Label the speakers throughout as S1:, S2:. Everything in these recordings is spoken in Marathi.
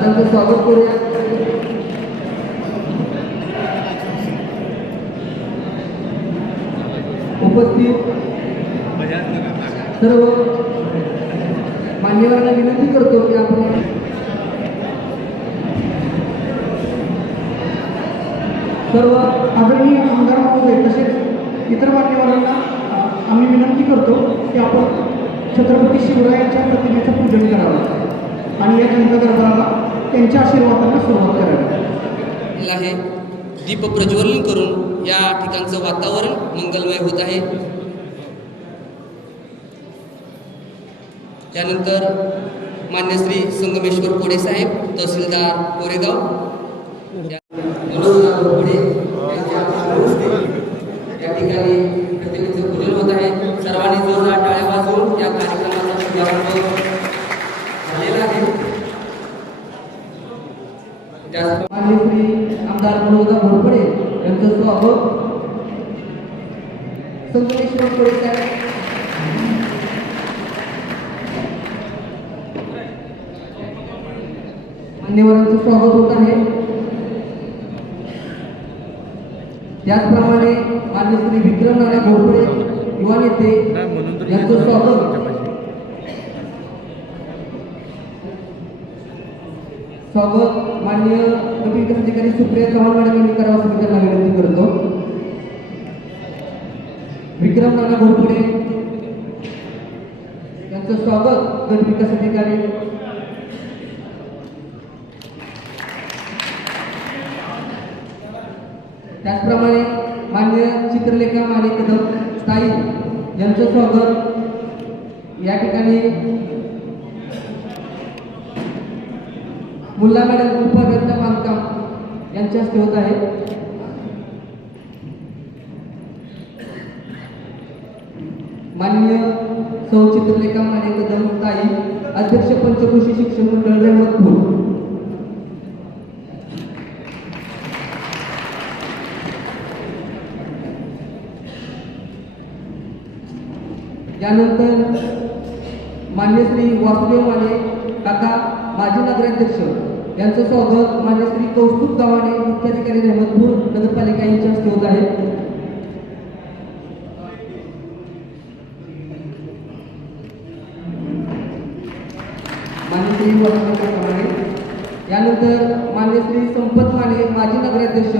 S1: दादांचं स्वागत करूया. उपस्थित सर्व मान्यवरांना विनंती करतो की आपण
S2: सर्व आदरणीय आमदार महोदय तसेच इतर मान्यवरांना आम्ही विनंती करतो की आपण छत्रपती शिवरायांच्या प्रतिमेचं पूजन करावं आणि या जनता दरबाराला त्यांच्या आशीर्वादांना सुरुवात करावी.
S3: आहे. दीप प्रज्वलन करून या ठिकाणचं वातावरण मंगलमय होत आहे. त्यानंतर मान्य श्री संगमेश्वर कोडे साहेब तहसीलदार कोरेगाव. कोडे यांच्या उपस्थितीत या ठिकाणी प्रतिमेचं पूजन होत आहे सर्वांनी जोरदार टाळ्या वाजवून या कार्यक्रमाचा शुभारंभ झालेला आहे त्याच
S1: मान्य श्री आमदार मनोहरदा घोरपडे यांचं स्वागत संगमेश्वर कोळे साहेब मान्यवरांचं स्वागत होत आहे त्याचप्रमाणे मान्य श्री विक्रम नाना घोरपडे युवा नेते यांचं स्वागत स्वागत मान्य नवीन विकास अधिकारी सुप्रिया चव्हाण मॅडम यांनी करावं असं मी त्यांना विनंती करतो. विक्रम नाना घोरपडे. यांचं स्वागत गट विकास अधिकारी. त्याचप्रमाणे मान्य चित्रलेखा माने कदम स्थायी यांचं स्वागत या ठिकाणी मुल्ला मॅडम उपअभियंता बांधकाम यांच्या हस्ते होत आहे. माननीय सौ चित्रलेखा माने कदम ताई अध्यक्ष पंचकृषी शिक्षण मंडळ रहमतपूर यानंतर मान्य श्री वासुदेव माने काका माजी नगराध्यक्ष. यांचं स्वागत माझ्या श्री कौस्तुभ गावाने मुख्याधिकारी रहमतपूर नगरपालिका यांच्या हस्ते होत आहे. श्री यानंतर मान्य श्री संपत माने माजी नगराध्यक्ष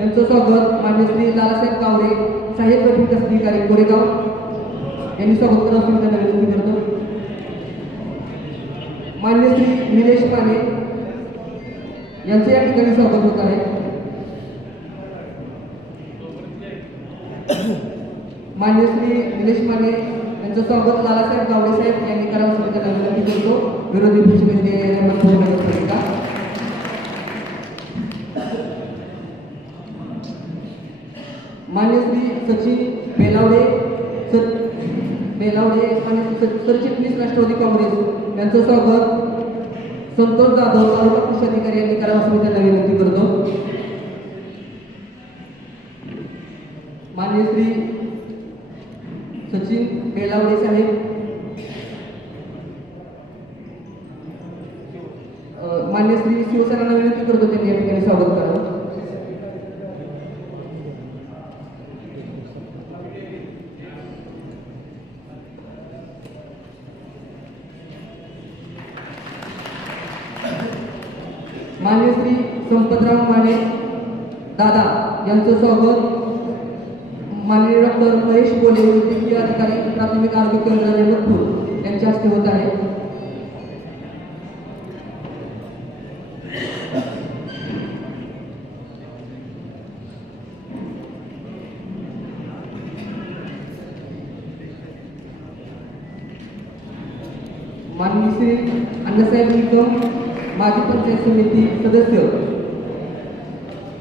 S1: यांचं स्वागत मान्य श्री लालासाहेब कावरे साहेब गट विकास अधिकारी कोरेगाव. यांनी स्वागत करावं त्यांना विनंती करतो. मान्य श्री निलेश माने यांचे या ठिकाणी स्वागत होत आहे मान्य श्री निलेश माने यांचं स्वागत लालासाहेब गावडे साहेब यांनी करावं असं विनंती करतो विरोधी पक्षनेते रहमतपूर मान्य श्री सचिन बेलावडे सर बेलावडे आणि सरचिटणीस राष्ट्रवादी काँग्रेस यांचं स्वागत संतोष जाधव तालुका कृषी अधिकारी यांनी करावा असं मी त्यांना विनंती करतो. मान्य श्री सचिन बेलावडे साहेब अ, मान्य श्री शिवसेनांना विनंती करतो त्यांनी या ठिकाणी स्वागत करावं मान्य श्री संपतराव माने दादा यांचं स्वागत माननीय डॉक्टर महेश बोले वैद्यकीय अधिकारी प्राथमिक आरोग्य केंद्र नागपूर यांच्या हस्ते होत आहे. माननीय श्री अण्णासाहेब निकम माजी पंचायत समिती सदस्य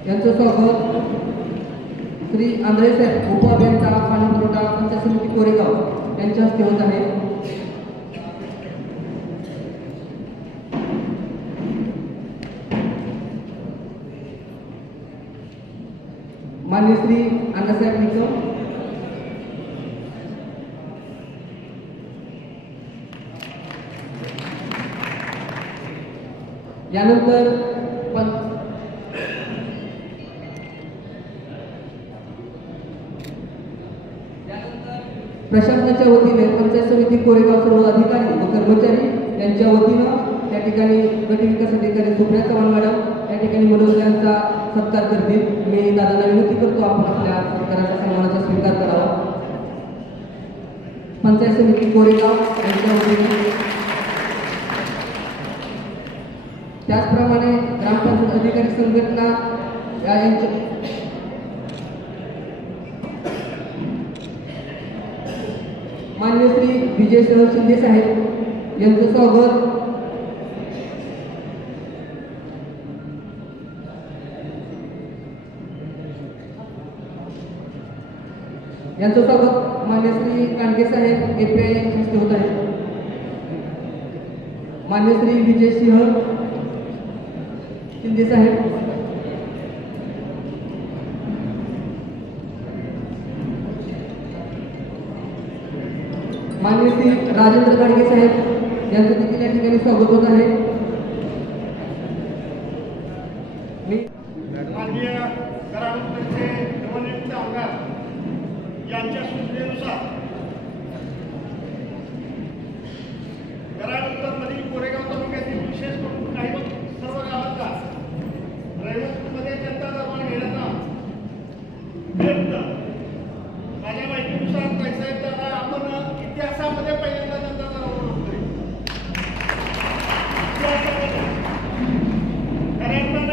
S1: यांचं स्वागत. श्री आंध्रे साहेब उपअभियंता पाणी पुरवठा पंचायत समिती कोरेगाव यांच्या हस्ते होत आहे. मान्य श्री अण्णासाहेब निकम यानंतर प्रशासनाच्या वतीने पंचायत समिती कोरेगाव सर्व अधिकारी व कर्मचारी यांच्या वतीनं त्या ठिकाणी गट विकास अधिकारी सुप्रिया चव्हाण मॅडम त्या ठिकाणी मनोजयांचा सत्कार करतील मी दादांना विनंती करतो आपण आपल्या सत्काराच्या सन्मानाचा स्वीकार करावा. पंचायत समिती कोरेगाव यांच्या वतीने. त्याचप्रमाणे ग्रामपंचायत अधिकारी संघटना या यांच्या मान्य श्री विजय सर शिंदे साहेब यांचं स्वागत. यांचं स्वागत मान्य श्री कांडगे साहेब एपीआय यांच्या हस्ते होत आहे. मान्य श्री विजय सिंह शिंदे साहेब. मान्य श्री राजेंद्र गाडगे साहेब यांचं देखील या ठिकाणी स्वागत होत आहे मी
S4: माननीय कराडचे नवनियुक्त आमदार यांच्या सूचनेनुसार कराड उत्तरमधील कोरेगाव तालुक्यातील विशेष करून काही सर्व गावांचा रहिवासीमध्ये जनता दरबार घेण्याचा प्रयत्न माझ्या माहितीनुसार साहेब दादा आपण इतिहासामध्ये पहिल्यांदा जनता दरबार होतोय इतिहासामध्ये कारण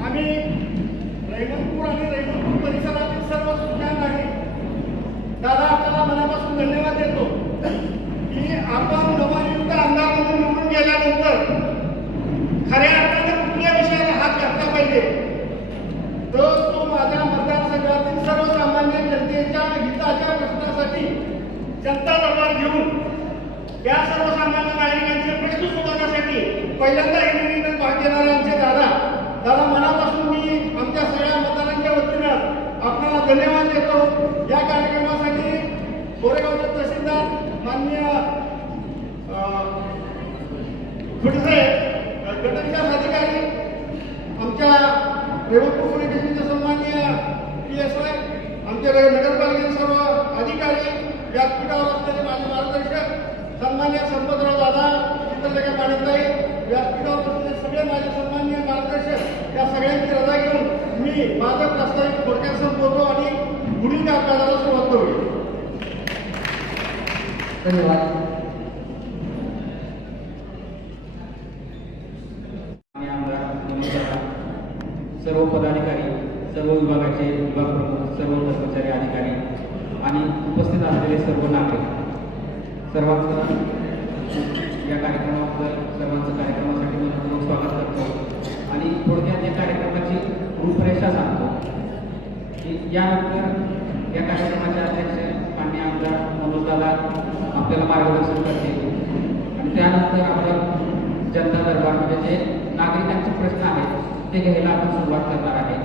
S4: आम्ही रहिमतपूर आणि रहिमतपूर परिसरातील सर्व सूचनांनाही दादा आपल्याला मनापासून धन्यवाद देतो. की आपण नवनियुक्त आमदार म्हणून निवडून गेल्यानंतर खऱ्या अर्थाने कुठल्या विषयाला हात घातला पाहिजे? तर तो माझ्या मतदारसंघातील सर्वसामान्य जनतेच्या हिताच्या प्रश्नासाठी जनता दरबार घेऊन या सर्वसामान्य नागरिकांचे प्रश्न सोडवण्यासाठी पहिल्यांदा हे निवेदन भाग घेणारे आमचे दादा. दादा मनापासून मी आमच्या सगळ्या मतदारांच्या वतीनं आपल्याला धन्यवाद देतो. या कार्यक्रमासाठी कोरेगावचे तहसीलदार माननीय खुडसे गटविकास अधिकारी आमच्या रेवतपूर पोलीस स्टेशनचे सन्माननीय पी एस आय आमचे नगरपालिकेचे सर्व अधिकारी व्यासपीठावर असलेले माझे मार्गदर्शक सन्मान्य संपतराव दादा चित्रलेखा मॅडमताई व्यासपीठावर असलेले सगळे माझे सन्मान्य मार्गदर्शक या सगळ्यांची रजा घेऊन मी माझं प्रस्तावित थोडक्यात संपवतो आणि पुढील कामकाजाला सुरुवात करूया
S1: धन्यवाद.
S5: आमदार सर्व पदाधिकारी सर्व विभागाचे विभाग प्रमुख सर्व कर्मचारी अधिकारी आणि उपस्थित असलेले सर्व नागरिक सर्वांचं या कार्यक्रमाबद्दल सर्वांचं कार्यक्रमासाठी मनपूर्वक स्वागत करतो. आणि थोडक्यात या कार्यक्रमाची रूपरेषा सांगतो. की यानंतर या कार्यक्रमाच्या दादा आपल्याला मार्गदर्शन करतील आणि त्यानंतर आपण जनता दरबार म्हणजे जे नागरिकांचे प्रश्न आहेत ते घ्यायला आपण सुरुवात करणार आहे.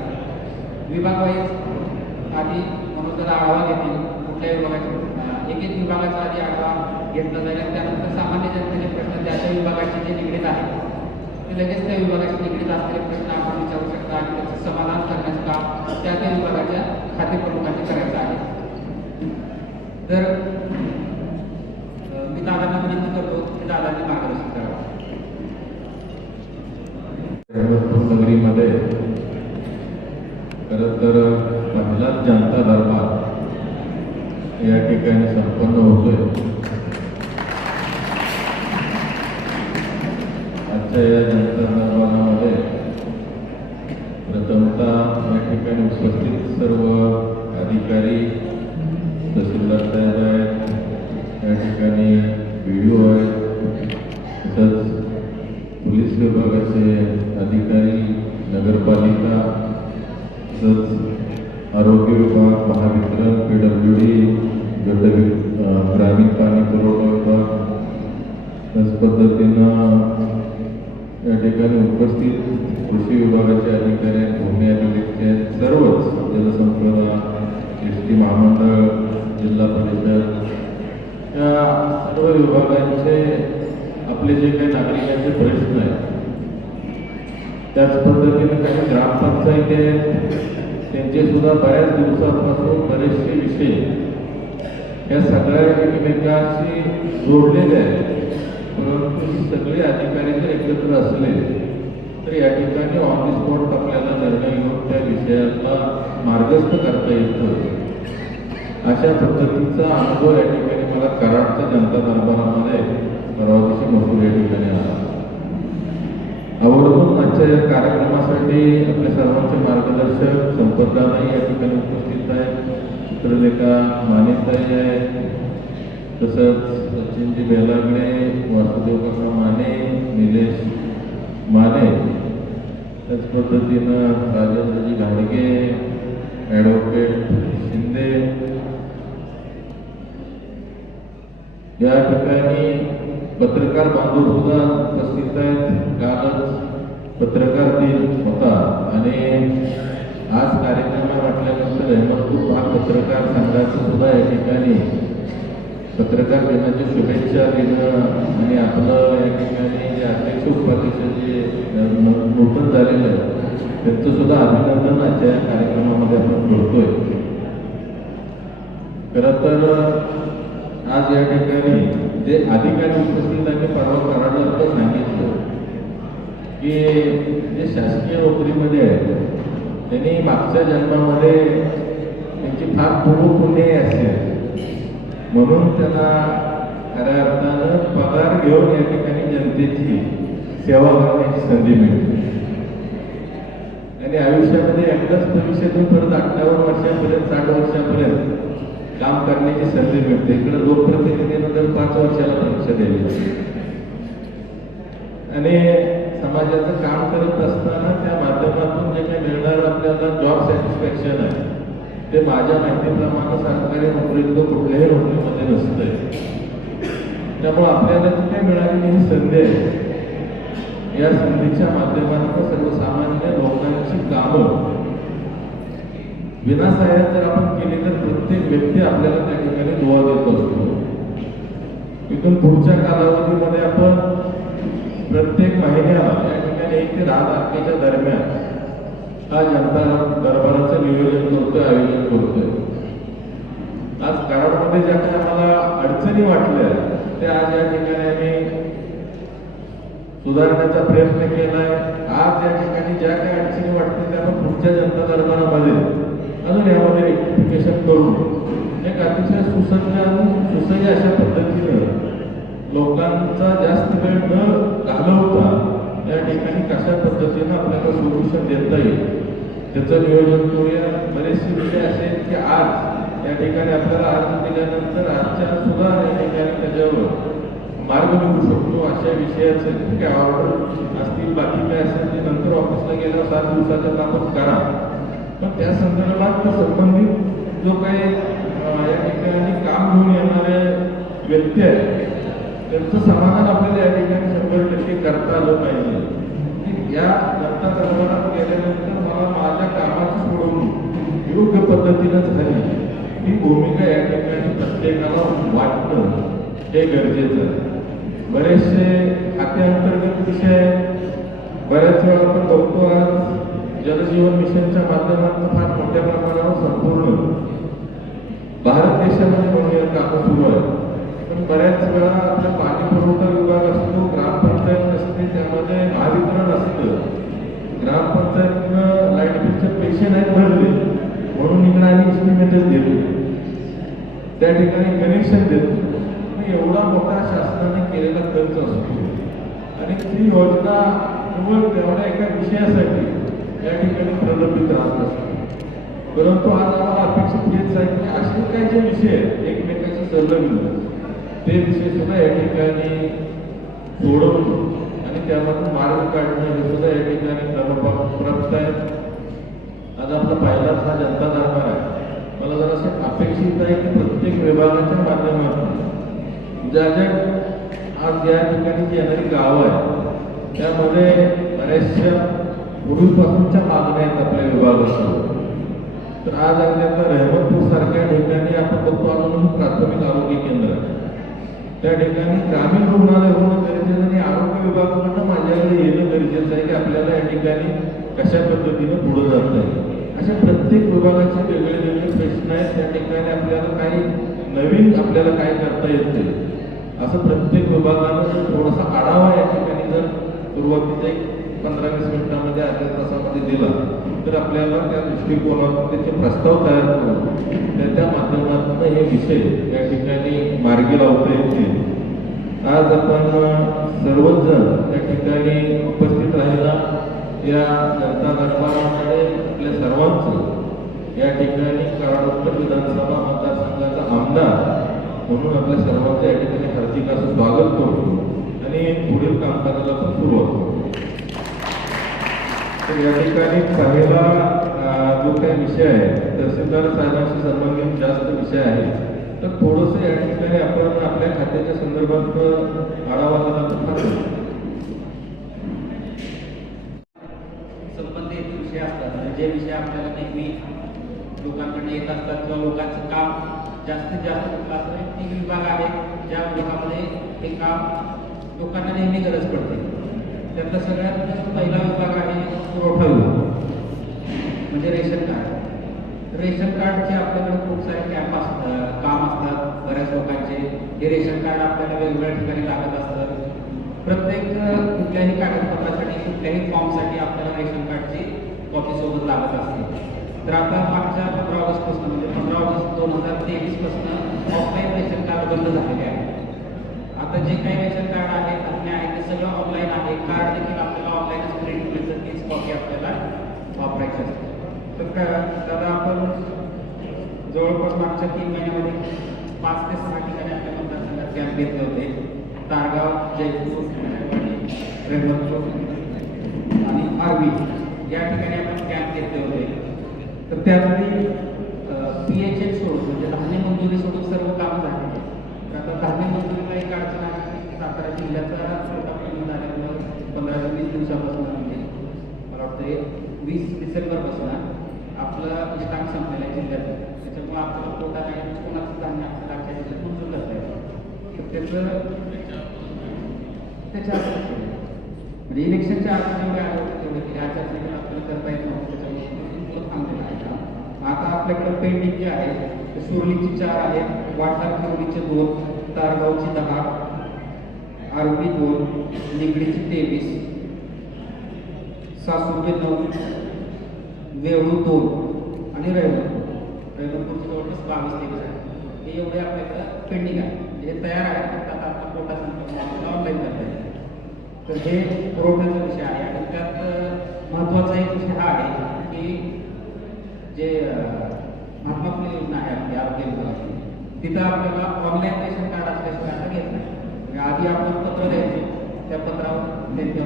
S5: विभाग आधी म्हणून मनोजदादा आढावा घेतील. कुठल्या विभागाचे एक एक विभागाचा आधी आढावा घेतला जाईल आणि त्यानंतर सामान्य जनतेचे प्रश्न त्या त्या विभागाशी जे निगडीत आहेत ते लगेच त्या विभागाशी निगडीत असलेले प्रश्न आपण विचारू शकता आणि त्याचं समाधान करण्याचं काम त्या त्या विभागाच्या खाते प्रमुखांनी करायचं आहे. तर मी दादांना विनंती करतो की दादांनी मार्गदर्शन करावं.
S6: नगरीमध्ये खरं तर पहिलाच जनता दरबार या ठिकाणी संपन्न होतोय. आजच्या या जनता दरबारामध्ये प्रथमता या ठिकाणी उपस्थित सर्व अधिकारी उपस्थित कृषी विभागाचे अधिकारी आहेत, भूमी अभिलेखचे आहेत, सर्वच जलसंपदा एस टी महामंडळ जिल्हा परिषद या सर्व विभागांचे आपले जे काही नागरिकांचे प्रश्न आहेत त्याच पद्धतीने काही ग्रामपंचायती आहेत. त्यांचे सुद्धा बऱ्याच दिवसांपासून बरेचसे विषय या सगळ्या एकमेकांशी जोडलेले आहेत. परंतु सगळे अधिकारी जर एकत्र असले तर या ठिकाणी ऑन दी स्पॉट आपल्याला निर्णय घेऊन त्या विषयाला मार्गस्थ करता येतो अशा पद्धतीचा अनुभव या ठिकाणी मला कराडच्या जनता दरबारामध्ये परवा दिवशी मसूर या ठिकाणी आला. आवर्जून आजच्या या कार्यक्रमासाठी आपल्या सर्वांचे मार्गदर्शक संपर्कालाही या ठिकाणी उपस्थित आहेत. चित्रलेखा मानेताई आहे तसंच सचिनजी बेलागणे वासुदेव काका माने निलेश माने. त्याच पद्धतीनं राजेंद्रजी घाडगे ॲडव्होकेट शिंदे या ठिकाणी पत्रकार बांधव सुद्धा उपस्थित आहेत. कालच पत्रकार दिन होता आणि आज कार्यक्रम म्हटल्यानंतर अहमदपूर भाग पत्रकार संघाचं सुद्धा या ठिकाणी पत्रकार दिनाच्या शुभेच्छा देणं आणि आपलं या ठिकाणी जे अध्यक्ष उपाध्यक्ष जे नूतन झालेलं आहे त्यांचं सुद्धा अभिनंदन आजच्या या कार्यक्रमामध्ये आपण बोलतोय खरं तर आज या ठिकाणी जे अधिकारी उपस्थित आहेत परवा कराडला असं सांगितलं की जे शासकीय नोकरीमध्ये आहेत त्यांनी मागच्या जन्मामध्ये त्यांची फार पूर्व पुण्य आहे म्हणून त्यांना खऱ्या अर्थानं पगार घेऊन या ठिकाणी जनतेची सेवा करण्याची संधी मिळते. आणि आयुष्यामध्ये एकदाच भविष्यातून परत अठ्ठावन्न वर्षापर्यंत साठ वर्षापर्यंत काम करण्याची संधी मिळते. इकडे लोकप्रतिनिधीनं तर पाच वर्षाला परीक्षा द्यावी आणि समाजाचं काम करत असताना त्या माध्यमातून जे काही मिळणार आपल्याला जॉब सॅटिस्फॅक्शन आहे ते माझ्या माहितीप्रमाणे सरकारी नोकरीत कुठल्याही नोकरीमध्ये नसतंय. त्यामुळे आपल्याला तिथे मिळालेली ही संधी आहे. या संधीच्या माध्यमातून सर्वसामान्य लोकांची कामं. विनासाह्यात जर आपण केली तर प्रत्येक व्यक्ती आपल्याला त्या ठिकाणी दुवा देत असतो. इथून पुढच्या कालावधीमध्ये आपण प्रत्येक महिन्याला या ठिकाणी एक ते दहा तारखेच्या दरम्यान हा जनता दरबाराचं नियोजन करतोय आयोजन करतोय आज कराडमध्ये ज्या काही आम्हाला अडचणी वाटल्या त्या आज या ठिकाणी आम्ही सुधारण्याचा प्रयत्न केलाय. आज या ठिकाणी ज्या काही अडचणी वाटतील त्या आपण पुढच्या जनता दरबारामध्ये अजून यामध्ये रेक्टिफिकेशन करून एक अतिशय सुसज्ज आणि सुसज्ज अशा पद्धतीनं लोकांचा जास्त वेळ न घालवता या ठिकाणी कशा पद्धतीनं आपल्याला सोल्युशन देता येईल? त्याचं नियोजन करूया. बरेचसे विषय असे आहेत की आज या ठिकाणी आपल्याला अर्ज दिल्यानंतर आजच्या सुद्धा या ठिकाणी त्याच्यावर मार्ग निघू शकतो अशा विषयाचे काय ऑर्डर असतील बाकी काय असेल ते नंतर ऑफिसला गेल्यावर सात दिवसाच्या आपण करा. पण त्या संदर्भात संबंधित जो काही या ठिकाणी काम घेऊन येणारे व्यक्ती आहेत त्यांचं समाधान आपल्याला या ठिकाणी शंभर टक्के करता आलं पाहिजे. या घटना दरबारात गेल्यानंतर मला माझ्या कामाची सोडवणूक योग्य पद्धतीनं झाली. ही भूमिका या ठिकाणी प्रत्येकाला वाटणं हे गरजेचं आहे. बरेचसे अंतर्गत विषय आहेत. बऱ्याच वेळा आपण बघतो आज जलजीवन मिशनच्या माध्यमातून फार मोठ्या प्रमाणावर संपूर्ण भारत देशामध्ये म्हणूया कामं सुरू आहेत. पण बऱ्याच वेळा आपला पाणी पुरवठा विभाग असतो ग्रामपंचायत नसते त्यामध्ये महावितरण असतं. ग्रामपंचायतनं लाइट बिलचे पैसे नाही भरले म्हणून इकडे आम्ही इस्टिमेटच देतो. त्या ठिकाणी कनेक्शन देतो. एवढा मोठा शासनाने केलेला खर्च असतो. आणि ती योजना केवळ तेवढ्या एका विषयासाठी या ठिकाणी प्रलंबित राहत असते. परंतु आज आम्हाला अपेक्षित हेच आहे की असे काही जे विषय आहेत एकमेकांशी संलग्न. ते विषय सुद्धा या ठिकाणी सोडवून आणि त्यामधून मार्ग काढणं हे सुद्धा या ठिकाणी क्रमप्राप्त आहे. आज आपला पहिलाच हा जनता दरबार आहे. मला जरासं अपेक्षित आहे की प्रत्येक विभागाच्या माध्यमातून ज्या ज्या आज या ठिकाणी जी येणारी गावं आहेत त्यामध्ये बऱ्याचशा पूर्वीपासूनच्या मागण्या आहेत आपल्या विभागात तर आज अगदी आता रहमतपूर सारख्या ठिकाणी आपण बघतो प्राथमिक आरोग्य केंद्र आहे. त्या ठिकाणी ग्रामीण रुग्णालय होणं त्यांच्यासाठी आरोग्य विभागाकडनं माझ्याकडे येणं गरजेचं आहे की आपल्याला या ठिकाणी कशा पद्धतीने पुढे जात आहे अशा प्रत्येक विभागाचे वेगळे वेगळे प्रश्न आहेत. त्या ठिकाणी आपल्याला काही नवीन आपल्याला काय करता येते असं प्रत्येक विभागानं जर थोडासा आढावा या ठिकाणी जर सुरुवातीचा एक पंधरा वीस मिनिटामध्ये अर्ध्या तासामध्ये दिला तर आपल्याला त्या दृष्टिकोनातून त्याचे प्रस्ताव तयार करून त्याच्या माध्यमातून हे विषय या ठिकाणी मार्गी लावता येतील. आज आपण सर्वच जण या ठिकाणी उपस्थित राहिला. या जनता दरबारामध्ये आपल्या सर्वांचं या ठिकाणी कराडोत्तर विधानसभा मतदारसंघाचा आमदार म्हणून आपल्या सर्वांचं या ठिकाणी हार्दिक असं स्वागत करतो. आणि पुढील कामकाजाला पण सुरुवात करतो. तर या ठिकाणी पहिला जो काही विषय आहे तहसीलदार साहेबांशी संबंधित जास्त विषय आहे तर थोडंसं या ठिकाणी आपण आपल्या खात्याच्या संदर्भात आढावा
S5: संबंधित विषय असतात म्हणजे जे विषय आपल्याला नेहमी लोकांकडे येत असतात किंवा लोकांचं काम जास्तीत जास्त असं एक तीन विभाग आहेत ज्या विभागामध्ये हे काम लोकांना नेहमी गरज पडते. त्यातला सगळ्यात पहिला विभाग आहे पुरवठा. विभाग म्हणजे रेशन कार्ड. रेशन कार्डचे आपल्याकडे खूप सारे कॅम्प असतात काम असतात बऱ्याच लोकांचे. हे रेशन कार्ड आपल्याला वेगवेगळ्या ठिकाणी लागत असतं. प्रत्येक कुठल्याही कागदपत्रासाठी कुठल्याही फॉर्मसाठी आपल्याला रेशन कार्डची कॉपी सोबत लागत असते. तर आता मागच्या पंधरा ऑगस्टपासून म्हणजे पंधरा ऑगस्ट दोन हजार तेवीसपासून ऑफलाईन रेशन कार्ड बंद झालेले आहे. आता जे काही रेशन कार्ड आहे अन्य आहे ते सगळं ऑनलाईन आहे. कार्ड देखील आपल्याला ऑनलाईनच प्रिंट मिळतं तीच कॉपी आपल्याला वापरायची असते. तर का दादा आपण जवळपास मागच्या तीन महिन्यामध्ये पाच ते सहा ठिकाणी आपल्या मतदारसंघात कॅम्प घेतले होते. तारगाव जयपूर पुण्यावाडी, आणि आर्वी या ठिकाणी आपण कॅम्प घेतले होते. तर त्यातली पी एच एल सोडून म्हणजे धान्य मंजुरी सोडून सर्व काम झाले तर आता धान्य मंजुरीला एक अडचण आहे सातारा जिल्ह्याचा कोटा पूर्ण झाल्यामुळं पंधरा ते वीस दिवसापासून म्हणजे मला वाटतं वीस डिसेंबरपासून आपलं इष्टांक संपलेला आहे जिल्ह्यात त्याच्यामुळं आपल्याला कोटा कोणाचं धान्य आपल्याला जिल्ह्यात मंजूर करता येतं त्याचं त्याच्या म्हणजे इलेक्शनच्या अडचणी एवढ्या आल्या की आचारसंहिता आपल्याला करता येत नव्हतं. त्याच्यामुळे थांबलेलं आहे आता आपल्याकडे पेंडिंग जे आहे ते सुरलीची चार आहे वाटार सुरलीचे दोन. तारगावची दहा आरबी दोन निगडीची तेवीस सासूरचे नऊ वेळू दोन आणि रविवार रविवारपूरचे जवळपास बावीस तेवीस आहे. हे एवढे आपल्याकडं पेंडिंग आहे. म्हणजे हे तयार आहे. फक्त आता आपला कोटा संपला ऑनलाईन करता येईल तर हे पुरवठ्याचा विषय आहे. आणि त्यात अं, महत्त्वाचा एक विषय हा आहे की जे महात्मा फुले योजना आहे आपली आरोग्य विभागाची तिथं आपल्याला ऑनलाईन रेशन कार्ड असल्याशिवाय आता घेत नाही. म्हणजे आधी आपण पत्र द्यायचो. त्या पत्रावर त्यांच्या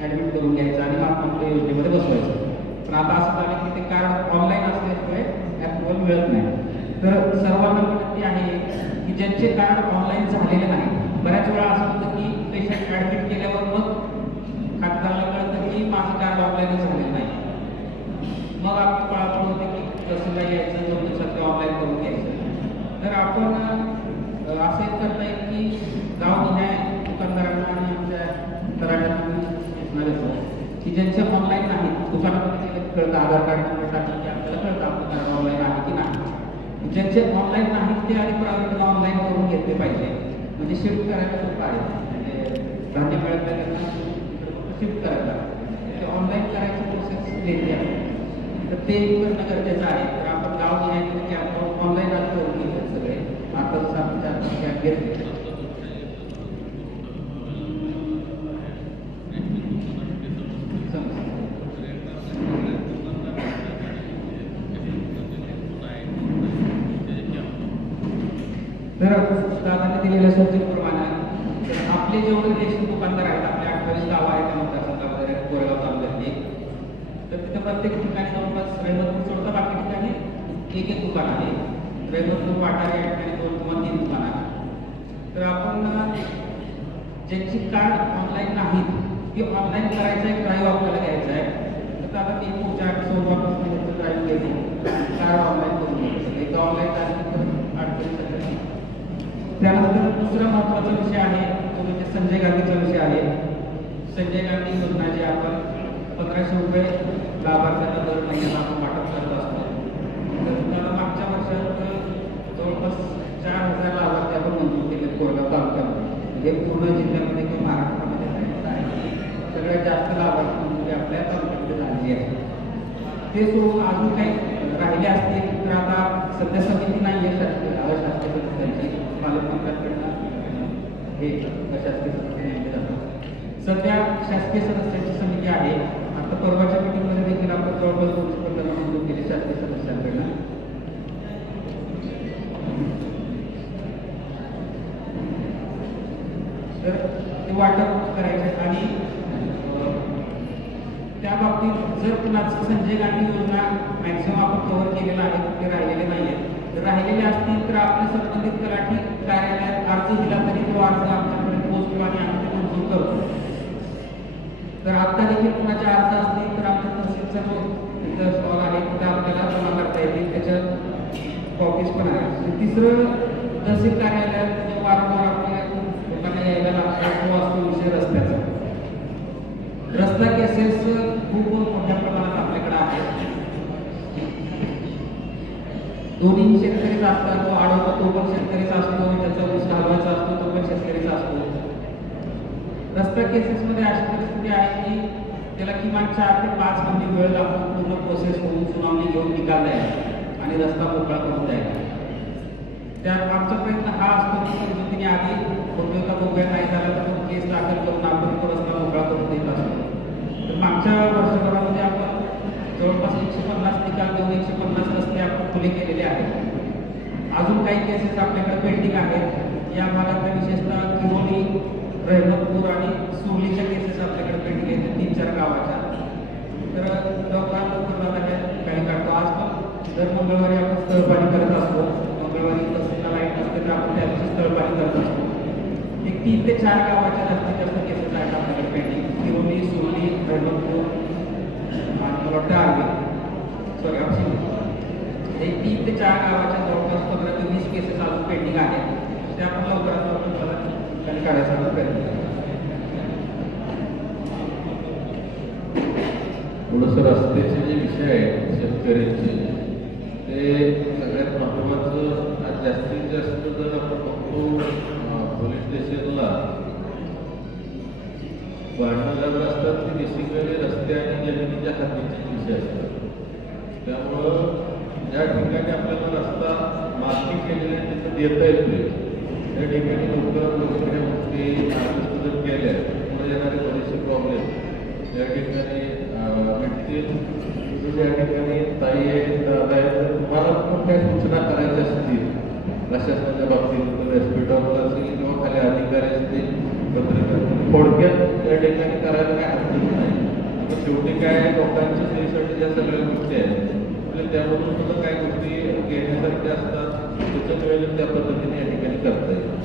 S5: ॲडमिट करून घ्यायचं आणि आपण आपल्या योजनेमध्ये बसवायचं. पण आता असं झालं की ते कार्ड ऑनलाईन असल्याशिवाय ॲप्रुव्हल मिळत नाही. तर सर्वांना विनंती आहे की ज्यांचे कार्ड ऑनलाईन झालेले नाही बऱ्याच वेळा असं होतं की पेशंट ॲडमिट केल्यावर मग खातेदाराला कळतं की माझं कार्ड ऑनलाईन झालेलं नाही मग आपली पळापळ होते की तहसीलला यायचं दोन दिवसात ते ऑनलाईन करून घ्यायचं तर आपण अं, असं एक करता येईल की गाव निहाय दुकानदारांना आणि आमच्या तराट्यांना सूचना देतो की ज्यांचे ऑनलाईन नाही दुकानामध्ये आधार कार्ड नंबर आपल्याला कळतं आपलं कार्ड ऑनलाईन आहे की नाही. ज्यांचे ऑनलाईन नाही ते आणि प्रायव्हेटला ऑनलाईन करून घेतले पाहिजे. म्हणजे शिफ्ट करायला सोपं आहे. म्हणजे धान्य मिळत शिफ्ट करायला. म्हणजे ऑनलाईन करायची प्रोसेस लेली आहे. तर ते करणं गरजेचं आहे. तर आपण गाव घेण्याचे कॅम्प ऑनलाईन आज करून घेतले सगळे. आता जसं आपण चार घेतले तर दादाने दिलेल्या सूचनेप्रमाणे आपले जेवढे रेशन दुकानदार आहेत आपले अठ्ठावीस गाव आहेत मतदारसंघामध्ये कोरेगाव तालुक्यातली. तर तिथे प्रत्येक ठिकाणी जवळपास रहिमतपूर सोडता बाकी ठिकाणी एक एक दुकान आहे. रहिमतपूर वाटारे या ठिकाणी दोन किंवा तीन दुकान आहे तर आपण ज्यांची कार्ड ऑनलाईन नाहीत ती ऑनलाईन करायचा एक ड्राईव्ह आपल्याला घ्यायचा आहे. तर आता ती पुढच्या आठ सोमवारपासून ड्राईव्ह घेतो कार्ड ऑनलाईन करून घ्यायचं एकदा ऑनलाईन झालं तर अडचणी सगळ्या त्यानंतर दुसरा महत्त्वाचा विषय आहे तो म्हणजे संजय गांधीचा विषय आहे संजय गांधी योजना जे आपण पंधराशे रुपये लाभार्थ्यांना दर महिन्याला आपण वाटप करत असतो. तर मागच्या वर्षात जवळपास चार हजार लाभार्थी आपण मंजूर केले कोरगाव तालुक्यामध्ये. हे पूर्ण जिल्ह्यामध्ये किंवा महाराष्ट्रामध्ये आहे. सगळ्यात जास्त लाभार्थी मंजुरी आपल्या तालुक्यामध्ये झालेली आहे ते सोडून अजून काही राहिले असतील तर आता सध्या समिती नाही आहे शासकीय शासकीय सदस्यांची हे शासकीय सदस्य नेमले जातात. सध्या शासकीय सदस्यांची समिती आहे. आता परवाच्या मीटिंगमध्ये देखील आपण जवळपास दोन पंधरा मंजूर केले शासकीय सदस्यांकडनं. तर ते वाटप करायचे आणि त्या बाबतीत जर कुणाचं संजय गांधी योजना मॅक्झिमम आपण कव्हर केलेला आहे कुठे राहिलेले नाही आहेत राहिलेले असतील तर आपल्या संबंधित तलाठी कार्यालयात अर्ज दिला तरी तो अर्ज आमच्याकडे पोहोचतो आणि आम्ही मंजूर करतो. तर आता देखील कुणाचे अर्ज असतील तर आमच्या तहसीलचा जो स्टॉल आहे तिथं आपल्याला जमा करता येतील. त्याच्या कॉपीज पण आहे. तिसरं तहसील कार्यालयात जो वारंवार आपल्या लोकांना यायला लागतो तो असतो विषय रस्त्याचा. रस्ता केसेस खूप मोठ्या प्रमाणात आपल्याकडे आहेत. दोन्ही शेतकरीचा असतात तो अडवतो तो पण शेतकरीचा असतो त्याचा ऊस घालवायचा असतो तो पण शेतकरीचा असतो. रस्ता केसेस मध्ये अशी परिस्थिती आहे की त्याला किमान चार ते पाच महिने वेळ लागतो पूर्ण प्रोसेस होऊन सुनावणी घेऊन निकाल द्यायला आणि रस्ता मोकळा करून द्यायला. त्यात आमचा प्रयत्न हा असतो की पद्धतीने आधी कोणत्या बघूया नाही झाला तर केस दाखल करून आपण तो रस्ता मोकळा करून देत असतो. तर मागच्या वर्षभरामध्ये आपण जवळपास एकशे पन्नास निकाल देऊन एकशे पन्नास रस्ते आपण खुले केलेले आहेत. अजून काही केसेस आपल्याकडे पेंडिंग आहेत. या भागातल्या विशेषतः किरोली रहमतपूर आणि सुवलीच्या केसेस आपल्याकडे पेंडिंग आहेत. तीन चार गावाच्या. तर लवकरात लवकर आता काही काढतो. आज पण दर मंगळवारी आपण स्थळपाणी करत असतो. मंगळवारी तहसीलला लाइट नसते तर आपण त्या दिवशी स्थळपाणी करत असतो. एक तीन ते चार गावाच्या जास्तीत जास्त केसेस आहेत आपल्याकडे पेंडिंग किरोली सुवली रहमतपूर आणि मला वाटतं सॉरी आपशी तीन ते चार गावाच्या जवळपास पंधरा ते वीस केसेस अजून पेंडिंग आहेत. त्या आपण लवकरात लवकर मला खाली काढायचा प्रयत्न करू.
S6: थोडंसं रस्त्याचे जे विषय आहेत शेतकऱ्यांचे ते सगळ्यात महत्त्वाचं जास्तीत जास्त जर आपण बघतो पोलीस स्टेशनला वाढणं लागत असतात ते बेसिकली रस्ते आणि जमिनीच्या हद्दीचे विषय असतात त्यामुळं ज्या ठिकाणी आपल्याला रस्ता मागणी केलेली आहे तिथं देता येतोय त्या ठिकाणी लोक वगैरे होते जर केल्या पुढे येणारे बरेचसे प्रॉब्लेम त्या ठिकाणी भेटतील त्या ठिकाणी ताई आहे दादा आहे तर तुम्हाला पण काही सूचना करायच्या असतील प्रशासनाच्या बाबतीत व्यासपीठावर असेल किंवा खाली अधिकारी असतील पत्रकार थोडक्यात त्या ठिकाणी करायला काय हरकत नाही. शेवटी काय लोकांच्या सोयीसाठी ज्या सगळ्या गोष्टी आहेत म्हणजे आपल्याला सुद्धा काही गोष्टी घेण्यासारख्या असतात त्याच्या वेळेला त्या पद्धतीने या ठिकाणी करता येईल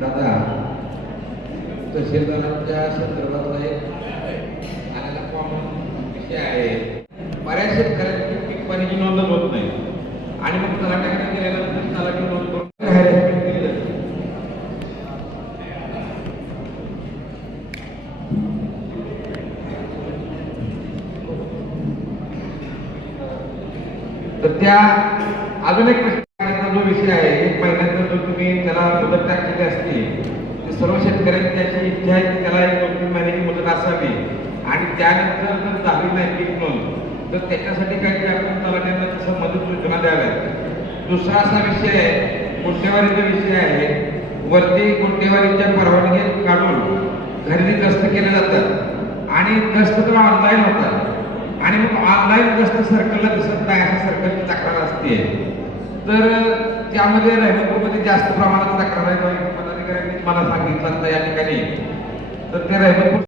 S7: दादा तहसीलदारांच्या संदर्भातला एक आलेला कॉमन विषय आहे बऱ्याच शेतकऱ्यांची पीक पाण्याची नोंदच होत नाही आणि मग तलाट्याकडे गेल्यानंतर तलाठी नोंद करून harassment केली जाते. तर त्या अजून एक प्रश्नाचा जो विषय आहे एक महिन्याचा जो तुम्ही त्याला मुदत टाकलेली असते ते सर्व शेतकऱ्यांची अशी इच्छा आहे की त्याला एक दोन तीन महिन्याची मुदत असावी. आणि त्यानंतर जर झाली नाही पीक नोंद तर त्याच्यासाठी काहीतरी आपण तलाट्यांना तसं मदत सूचना द्याव्यात दुसरा असा विषय आहे गुंठेवारीचा विषय आहे. वरती गुंठेवारीच्या परवानगी काढून खरेदी गस्त केल्या जातात. आणि गस्त तर ऑनलाईन होतात. आणि मग ऑनलाईन जास्त सर्कलला दिसत नाही अशा सर्कलची तक्रार असते तर त्यामध्ये रहमतपूरमध्ये म्हणजे जास्त प्रमाणात तक्रार आहे पदाधिकाऱ्यांनी मला सांगितलं आता या ठिकाणी. तर ते रहमतपूर